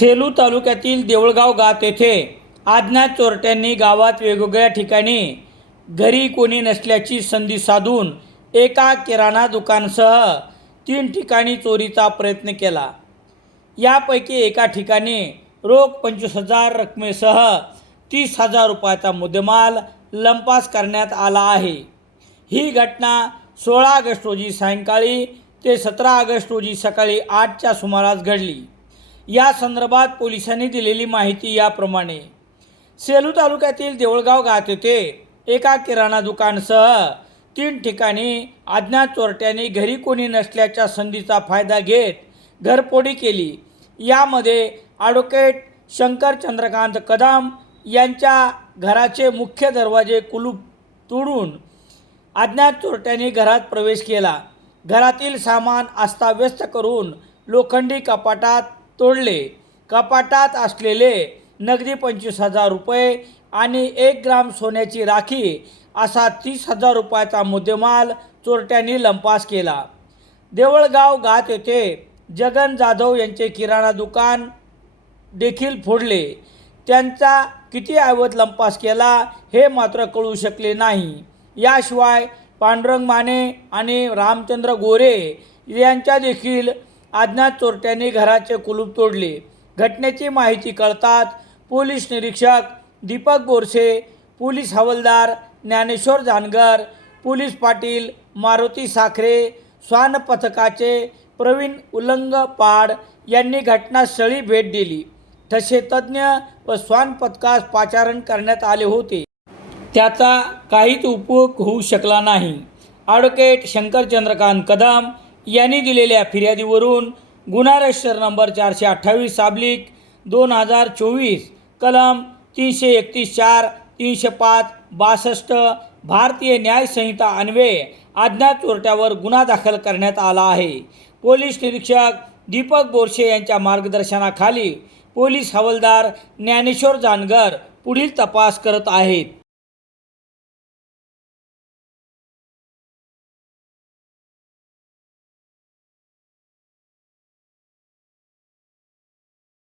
सेलू तालुक्यातील देऊळगाव गात येथे आज्ञा चोरट्यांनी गावात वेगवेगळ्या ठिकाणी घरी कोणी नसल्याची संधी साधून एका किराणा दुकानसह तीन ठिकाणी चोरीचा प्रयत्न केला. यापैकी एका ठिकाणी रोख पंचवीस हजार रकमेसह तीस हजार रुपयाचा मुद्देमाल लंपास करण्यात आला आहे. ही घटना सोळा ऑगस्ट रोजी सायंकाळी ते सतरा ऑगस्ट रोजी सकाळी आठच्या सुमारास घडली. या संदर्भात पोलिसांनी दिलेली माहिती याप्रमाणे. सेलू तालुक्यातील देऊळगाव गात येथे एका किराणा दुकानसह तीन ठिकाणी अज्ञात चोरट्यांनी घरी कोणी नसल्याच्या संधीचा फायदा घेत घरपोडी केली. यामध्ये ॲडव्होकेट शंकर चंद्रकांत कदम यांच्या घराचे मुख्य दरवाजे कुलूप तोडून अज्ञात चोरट्यांनी घरात प्रवेश केला. घरातील सामान अस्ताव्यस्त करून लोखंडी कपाटात तोडले. कपाटात असलेले नगदी पंचवीस हजार रुपये आणि एक ग्राम सोन्याची राखी असा तीस हजार रुपयाचा मुद्देमाल चोरट्यांनी लंपास केला. देवळगाव गात येथे जगन जाधव यांचे किराणा दुकान देखील फोडले. त्यांचा किती ऐवज लंपास केला हे मात्र कळू शकले नाही. याशिवाय पांडुरंग माने आणि रामचंद्र गोरे यांच्या देखील अज्ञात चोरट्यांनी घराचे कुलूप तोडले. घटनेची माहिती कळताच पोलीस निरीक्षक दीपक बोरसे पोलीस हवालदार ज्ञानेश्वर जानगर पोलीस पाटील मारुती साखरे श्वान पथकाचे प्रवीण पाड यांनी घटनास्थळी भेट दिली. तसे तज्ज्ञ व श्वान पथकास पाचारण करण्यात आले होते. त्याचा काहीच उपयोग होऊ शकला नाही. ॲडव्होकेट शंकर चंद्रकांत कदम यांनी दिलेल्या फिर्यादीवरून गुन्हा रजिस्टर नंबर चारशे अठ्ठावीस साबलिक दोन हजार चोवीस कलम तीनशे एकतीस चार तीनशे पाच बासष्ट भारतीय न्यायसंहिता अन्वये अज्ञात चोरट्यावर गुन्हा दाखल करण्यात आला आहे. पोलीस निरीक्षक दीपक बोरशे यांच्या मार्गदर्शनाखाली पोलीस हवालदार ज्ञानेश्वर जानगर पुढील तपास करत आहेत.